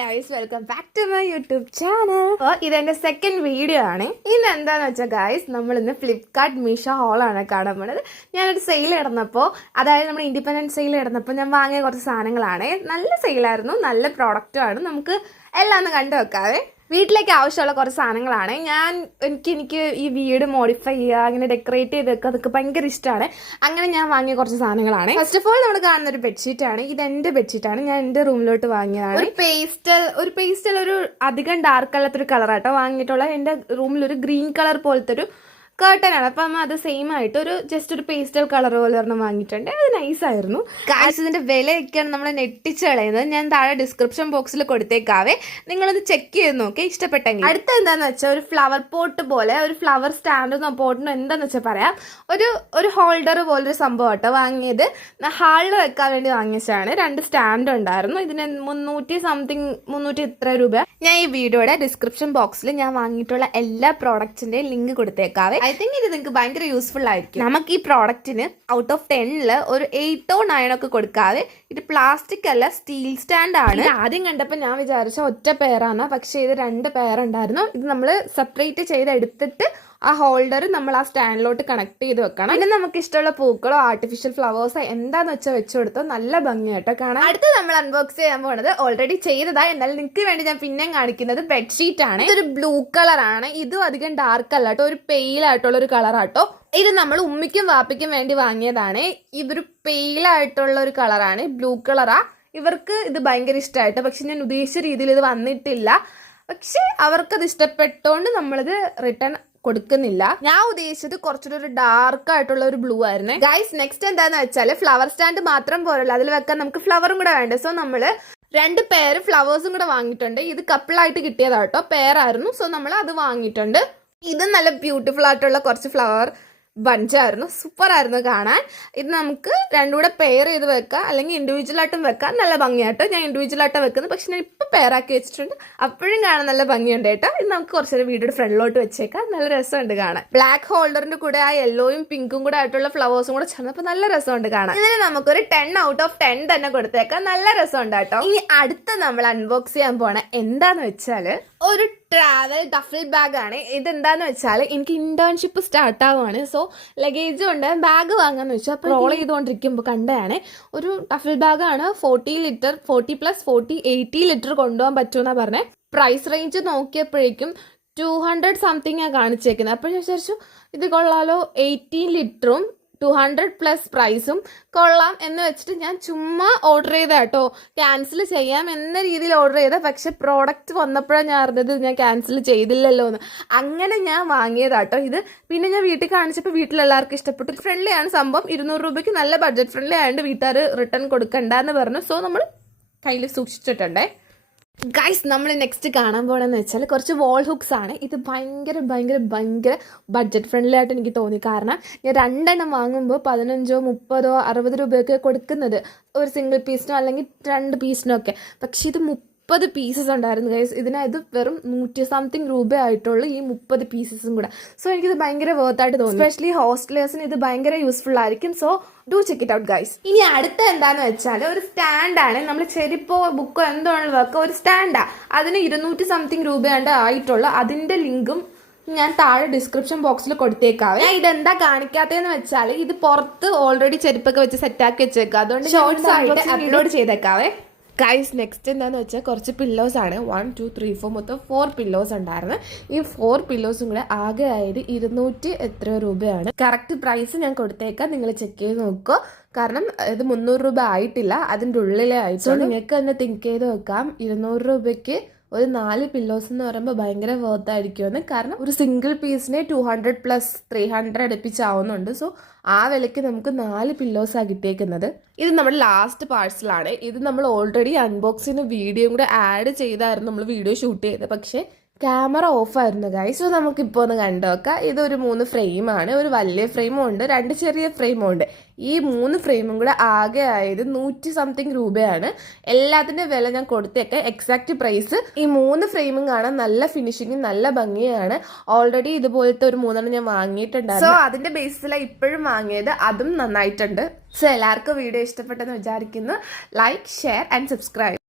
Guys, welcome back to my YouTube channel. അപ്പോൾ ഇതെന്റെ second video ആണ്. ഇന്ന് എന്താന്ന് വെച്ചാൽ ഗൈസ്, നമ്മൾ ഇന്ന് ഫ്ലിപ്കാർട്ട് മീഷോ ഹോളാണ് കാണാൻ പോണത്. ഞാനൊരു സെയിൽ ഇടന്നപ്പോൾ, അതായത് നമ്മുടെ ഇൻഡിപെൻഡൻസ് സെയിൽ ഇടന്നപ്പോൾ ഞാൻ വാങ്ങിയ കുറച്ച് സാധനങ്ങളാണ്. നല്ല സെയിലായിരുന്നു, നല്ല പ്രോഡക്റ്റും ആണ്. നമുക്ക് എല്ലാം ഒന്ന് കണ്ടു വെക്കാവേ. വീട്ടിലേക്ക് ആവശ്യമുള്ള കുറച്ച് സാധനങ്ങളാണ്. എനിക്ക് ഈ വീട് മോഡിഫൈ ചെയ്യുക, അങ്ങനെ ഡെക്കറേറ്റ് ചെയ്ത് വെക്കുക, അതൊക്കെ ഭയങ്കര ഇഷ്ടമാണ്. അങ്ങനെ ഞാൻ വാങ്ങിയ കുറച്ച് സാധനങ്ങളാണ്. ഫസ്റ്റ് ഓഫ് ഓൾ നമ്മൾ കാണുന്ന ഒരു ബെഡ്ഷീറ്റ് ആണ്. ഇത് എന്റെ ബെഡ്ഷീറ്റ് ആണ്, ഞാൻ എന്റെ റൂമിലോട്ട് വാങ്ങിയതാണ്. ഒരു പേസ്റ്റൽ ഒരു അധികം ഡാർക്ക് അല്ലാത്തൊരു കളറാട്ടോ വാങ്ങിയിട്ടുള്ള. എന്റെ റൂമിൽ ഒരു ഗ്രീൻ കളർ പോലത്തെ ഒരു കേർട്ടൻ ആണ്. അപ്പം അത് സെയിം ആയിട്ട് ജസ്റ്റ് ഒരു പേസ്റ്റൽ കളർ പോലെ ഒരെണ്ണം വാങ്ങിയിട്ടുണ്ട്. അത് നൈസായിരുന്നു. കാശ് ഇതിന്റെ വിലയൊക്കെയാണ് നമ്മൾ നെട്ടിച്ച് കളയുന്നത്. ഞാൻ താഴെ ഡിസ്ക്രിപ്ഷൻ ബോക്സിൽ കൊടുത്തേക്കാവേ, നിങ്ങളത് ചെക്ക് ചെയ്ത് നോക്കി ഇഷ്ടപ്പെട്ടെങ്കിൽ. അടുത്ത എന്താന്ന് വെച്ചാൽ ഒരു ഫ്ലവർ പോട്ട് പോലെ, ഒരു ഫ്ലവർ സ്റ്റാൻഡോ പോട്ടിനോ എന്താന്ന് വെച്ചാൽ പറയാം, ഒരു ഹോൾഡർ പോലൊരു സംഭവം കേട്ടോ വാങ്ങിയത്. ഹാളിൽ വെക്കാൻ വേണ്ടി വാങ്ങിയതാണ്. 2 സ്റ്റാൻഡ് ഉണ്ടായിരുന്നു. ഇതിന് 300 ഇത്ര രൂപ. ഞാൻ ഈ വീഡിയോയുടെ ഡിസ്ക്രിപ്ഷൻ ബോക്സിൽ ഞാൻ വാങ്ങിയിട്ടുള്ള എല്ലാ പ്രോഡക്റ്റ്സിന്റെയും ലിങ്ക് കൊടുത്തേക്കാവേ. ഐ തിങ്ക് ഇത് നിങ്ങൾക്ക് ഭയങ്കര യൂസ്ഫുൾ ആയിരിക്കും. നമുക്ക് ഈ പ്രോഡക്റ്റിന് ഔട്ട് ഓഫ് 10 ഒരു 8 or 9 കൊടുക്കാതെ. ഇത് പ്ലാസ്റ്റിക് അല്ല, സ്റ്റീൽ സ്റ്റാൻഡ് ആണ്. ആദ്യം കണ്ടപ്പോൾ ഞാൻ വിചാരിച്ച ഒറ്റ പെയറാണ്, പക്ഷേ ഇത് 2 പെയർ ഉണ്ടായിരുന്നു. ഇത് നമ്മൾ സെപ്പറേറ്റ് ചെയ്തെടുത്തിട്ട് ആ ഹോൾഡർ നമ്മൾ ആ സ്റ്റാൻഡിലോട്ട് കണക്ട് ചെയ്ത് വെക്കണം. പിന്നെ നമുക്ക് ഇഷ്ടമുള്ള പൂക്കളോ ആർട്ടിഫിഷ്യൽ ഫ്ലവേഴ്സോ എന്താന്ന് വെച്ചാൽ വെച്ചു കൊടുത്തോ. നല്ല ഭംഗിയായിട്ടോ കാണാൻ. അടുത്ത് നമ്മൾ അൺബോക്സ് ചെയ്യാൻ പോകുന്നത് ഓൾറെഡി ചെയ്തതാ, എന്നാൽ നിങ്ങൾക്ക് വേണ്ടി ഞാൻ പിന്നെയും കാണിക്കുന്നത് ബെഡ്ഷീറ്റ് ആണ്. ഇതൊരു ബ്ലൂ കളർ ആണ്. ഇതും അധികം ഡാർക്ക് അല്ല കേട്ടോ, ഒരു പെയിൽ ആയിട്ടുള്ള ഒരു കളറാട്ടോ. ഇത് നമ്മൾ ഉമ്മിക്കും വാപ്പിക്കും വേണ്ടി വാങ്ങിയതാണ്. ഇതൊരു പെയിൽ ആയിട്ടുള്ള ഒരു കളറാണ്, ബ്ലൂ കളറാ. ഇവർക്ക് ഇത് ഭയങ്കര ഇഷ്ടമായിട്ടോ, പക്ഷെ ഞാൻ ഉദ്ദേശിച്ച രീതിയിൽ ഇത് വന്നിട്ടില്ല. പക്ഷെ അവർക്കത് ഇഷ്ടപ്പെട്ടോണ്ട് നമ്മളിത് റിട്ടേൺ കൊടുക്കുന്നില്ല. ഞാൻ ഉദ്ദേശിച്ചത് കുറച്ചുകൂടി ഒരു ഡാർക്ക് ആയിട്ടുള്ള ഒരു ബ്ലൂ ആയിരുന്നു. ഗൈസ്, നെക്സ്റ്റ് എന്താന്ന് വെച്ചാൽ ഫ്ലവർ സ്റ്റാൻഡ് മാത്രം പോരല്ല, അതിൽ വെക്കാൻ നമുക്ക് ഫ്ലവറും കൂടെ വേണ്ടേ. സോ നമ്മള് 2 പെയർ ഫ്ലവേഴ്സും കൂടെ വാങ്ങിയിട്ടുണ്ട്. ഇത് കപ്പിളായിട്ട് കിട്ടിയതാട്ടോ, പെയറായിരുന്നു. സോ നമ്മൾ അത് വാങ്ങിയിട്ടുണ്ട്. ഇത് നല്ല ബ്യൂട്ടിഫുൾ ആയിട്ടുള്ള കുറച്ച് ഫ്ലവർ ബഞ്ചായിരുന്നു. സൂപ്പർ ആയിരുന്നു കാണാൻ. ഇത് നമുക്ക് 2 കൂടെ പെയർ ചെയ്ത് വെക്കാം, അല്ലെങ്കിൽ ഇൻഡിവിജ്വൽ ആയിട്ടും വെക്കാം. നല്ല ഭംഗിയായിട്ട് ഞാൻ ഇൻഡിവിജ്വൽ ആയിട്ടാണ് വെക്കുന്നത്, പക്ഷെ ഞാൻ ഇപ്പം പെയറാക്കി വെച്ചിട്ടുണ്ട്. അപ്പോഴും കാണാൻ നല്ല ഭംഗിയുണ്ട് കേട്ടോ. ഇത് നമുക്ക് കുറച്ചൊരു വീഡിയോയുടെ ഫ്രണ്ടിലോട്ട് വെച്ചേക്കാം. നല്ല രസമുണ്ട് കാണാൻ. ബ്ലാക്ക് ഹോൾഡറിന്റെ കൂടെ ആ യെല്ലോയും പിങ്കും കൂടെ ആയിട്ടുള്ള ഫ്ലവേഴ്സും കൂടെ ചേർന്നപ്പോൾ നല്ല രസമുണ്ട് കാണാൻ. ഇതിന് നമുക്കൊരു 10 out of 10 തന്നെ കൊടുത്തേക്കാം. നല്ല രസമുണ്ട് കേട്ടോ. ഇനി അടുത്ത നമ്മൾ അൺബോക്സ് ചെയ്യാൻ പോണ എന്താന്ന് വെച്ചാല് ഒരു ട്രാവൽ ഡഫിൽ ബാഗ് ആണ്. ഇതെന്താന്ന് വെച്ചാൽ എനിക്ക് ഇന്റേൺഷിപ്പ് സ്റ്റാർട്ട് ആവുകയാണ്. സോ ലഗേജും ഉണ്ട്, ബാഗ് വാങ്ങാന്ന് വെച്ചാൽ അപ്പോൾ റോൾ ചെയ്തുകൊണ്ടിരിക്കുമ്പോൾ കണ്ടതാണ്. ഒരു ഡഫിൽ ബാഗാണ്. 40 ലിറ്റർ 40 + 40 80 ലിറ്റർ കൊണ്ടുപോകാൻ പറ്റുമെന്നാണ് പറഞ്ഞത്. പ്രൈസ് റേഞ്ച് നോക്കിയപ്പോഴേക്കും 200 സംതിങ് കാണിച്ചേക്കുന്നത്. അപ്പോൾ ഞാൻ വിചാരിച്ചു ഇത് കൊള്ളാലോ, 18 ലിറ്ററും 200+ പ്രൈസും കൊള്ളാം എന്ന് വെച്ചിട്ട് ഞാൻ ചുമ്മാ ഓർഡർ ചെയ്ത കേട്ടോ. ക്യാൻസൽ ചെയ്യാം എന്ന രീതിയിൽ ഓർഡർ ചെയ്ത, പക്ഷെ പ്രോഡക്റ്റ് വന്നപ്പോഴാണ് ഞാൻ അറിഞ്ഞത് ഞാൻ ക്യാൻസൽ ചെയ്തില്ലല്ലോ എന്ന്. അങ്ങനെ ഞാൻ വാങ്ങിയതാട്ടോ ഇത്. പിന്നെ ഞാൻ വീട്ടിൽ കാണിച്ചപ്പോൾ വീട്ടിലെല്ലാവർക്കും ഇഷ്ടപ്പെട്ടു. ഫ്രണ്ട്ലി ആണ് സംഭവം. 200 രൂപയ്ക്ക് നല്ല ബഡ്ജറ്റ് ഫ്രണ്ട്ലി ആയതുകൊണ്ട് വീട്ടുകാർ റിട്ടേൺ കൊടുക്കണ്ടെന്ന് പറഞ്ഞു. സോ നമ്മൾ കയ്യിൽ സൂക്ഷിച്ചിട്ടുണ്ടേ. ഗൈസ്, നമ്മൾ നെക്സ്റ്റ് കാണാൻ പോകണമെന്ന് വെച്ചാൽ കുറച്ച് വാൾ ഹുക്സ് ആണ്. ഇത് ഭയങ്കര ബഡ്ജറ്റ് ഫ്രണ്ട്ലി ആയിട്ട് എനിക്ക് തോന്നി. കാരണം ഞാൻ 2 എണ്ണം വാങ്ങുമ്പോൾ 15, 30, 60 രൂപയൊക്കെ കൊടുക്കുന്നത് ഒരു സിംഗിൾ പീസിനോ അല്ലെങ്കിൽ 2 പീസിനോ ഒക്കെ. പക്ഷെ ഇത് 30 പീസസ് ഉണ്ടായിരുന്നു ഗൈസ്. ഇത് വെറും 100 സംതിങ് രൂപ ആയിട്ടുള്ളൂ ഈ 30 പീസസും കൂടെ. സോ എനിക്കിത് ഭയങ്കര വേർത്തായിട്ട് തോന്നി. എസ്പെഷ്യലി ഹോസ്റ്റലേഴ്സിന് ഇത് ഭയങ്കര യൂസ്ഫുൾ ആയിരിക്കും. So do check it out guys. ഇനി അടുത്ത എന്താന്ന് വെച്ചാൽ ഒരു സ്റ്റാൻഡാണ്. നമ്മൾ ചെരിപ്പോ ബുക്കോ എന്തോ വെക്കുക, ഒരു സ്റ്റാൻഡാ. അതിന് 200 സംതിങ് രൂപയാണ്ട് ആയിട്ടുള്ളൂ. അതിന്റെ ലിങ്കും ഞാൻ താഴെ ഡിസ്ക്രിപ്ഷൻ ബോക്സിൽ കൊടുത്തേക്കാവേ. ഞാൻ ഇതെന്താ കാണിക്കാത്തതെന്ന് വെച്ചാൽ ഇത് പുറത്ത് ഓൾറെഡി ചെരുപ്പൊക്കെ വെച്ച് സെറ്റാക്കി വെച്ചേക്കാം. അതുകൊണ്ട് ഷോർട്സ് ആയിട്ട് അപ്ലോഡ് ചെയ്തേക്കാവേ. ഗൈസ്, നെക്സ്റ്റ് എന്താന്ന് വെച്ചാൽ കുറച്ച് പില്ലോസ് ആണ്. 1 2 3 4 മൊത്തം 4 പില്ലോസ് ഉണ്ടായിരുന്നു. ഈ 4 പില്ലോസും കൂടെ ആകെ ആയത് 200 എത്ര രൂപയാണ്. കറക്റ്റ് പ്രൈസ് ഞാൻ കൊടുത്തേക്കാം, നിങ്ങൾ ചെക്ക് ചെയ്ത് നോക്കുക. കാരണം ഇത് 300 രൂപ ആയിട്ടില്ല, അതിൻ്റെ ഉള്ളിലേ ആയിട്ട്. നിങ്ങൾക്ക് തന്നെ തിങ്ക് ചെയ്ത് വെക്കാം, 200 രൂപയ്ക്ക് ഒരു 4 പില്ലോസ് എന്ന് പറയുമ്പോൾ ഭയങ്കര വർത്ത് ആയിരിക്കുമെന്ന്. കാരണം ഒരു സിംഗിൾ പീസിനെ 200+ 300 അടുപ്പിച്ചാവുന്നുണ്ട്. സോ ആ വിലയ്ക്ക് നമുക്ക് 4 പില്ലോസാണ് കിട്ടിയേക്കുന്നത്. ഇത് നമ്മുടെ ലാസ്റ്റ് പാഴ്സലാണ്. ഇത് നമ്മൾ ഓൾറെഡി അൺബോക്സിന് വീഡിയോ കൂടെ ആഡ് ചെയ്തായിരുന്നു നമ്മൾ വീഡിയോ ഷൂട്ട് ചെയ്തത്. പക്ഷേ ക്യാമറ ഓഫായിരുന്നു ഗൈസ്. സോ നമുക്കിപ്പോൾ ഒന്ന് കണ്ടു നോക്കാം. ഇതൊരു 3 ഫ്രെയിമാണ്. ഒരു വലിയ ഫ്രെയിമും ഉണ്ട്, 2 ചെറിയ ഫ്രെയിമും ഉണ്ട്. ഈ 3 ഫ്രെയിമും കൂടെ ആകെ ആയത് 100 സംതിങ് രൂപയാണ്. എല്ലാത്തിൻ്റെ വില ഞാൻ കൊടുത്തേക്കാം, എക്സാക്ട് പ്രൈസ്. ഈ 3 ഫ്രെയിമും കാണാൻ നല്ല ഫിനിഷിങ്ങും നല്ല ഭംഗിയാണ്. ഓൾറെഡി ഇതുപോലത്തെ ഒരു 3 ഞാൻ വാങ്ങിയിട്ടുണ്ടായിരുന്നു. സോ അതിന്റെ ബേസിലാണ് ഇപ്പോഴും വാങ്ങിയത്. അതും നന്നായിട്ടുണ്ട്. സോ എല്ലാവർക്കും വീഡിയോ ഇഷ്ടപ്പെട്ടെന്ന് വിചാരിക്കുന്നു. Like, share and subscribe.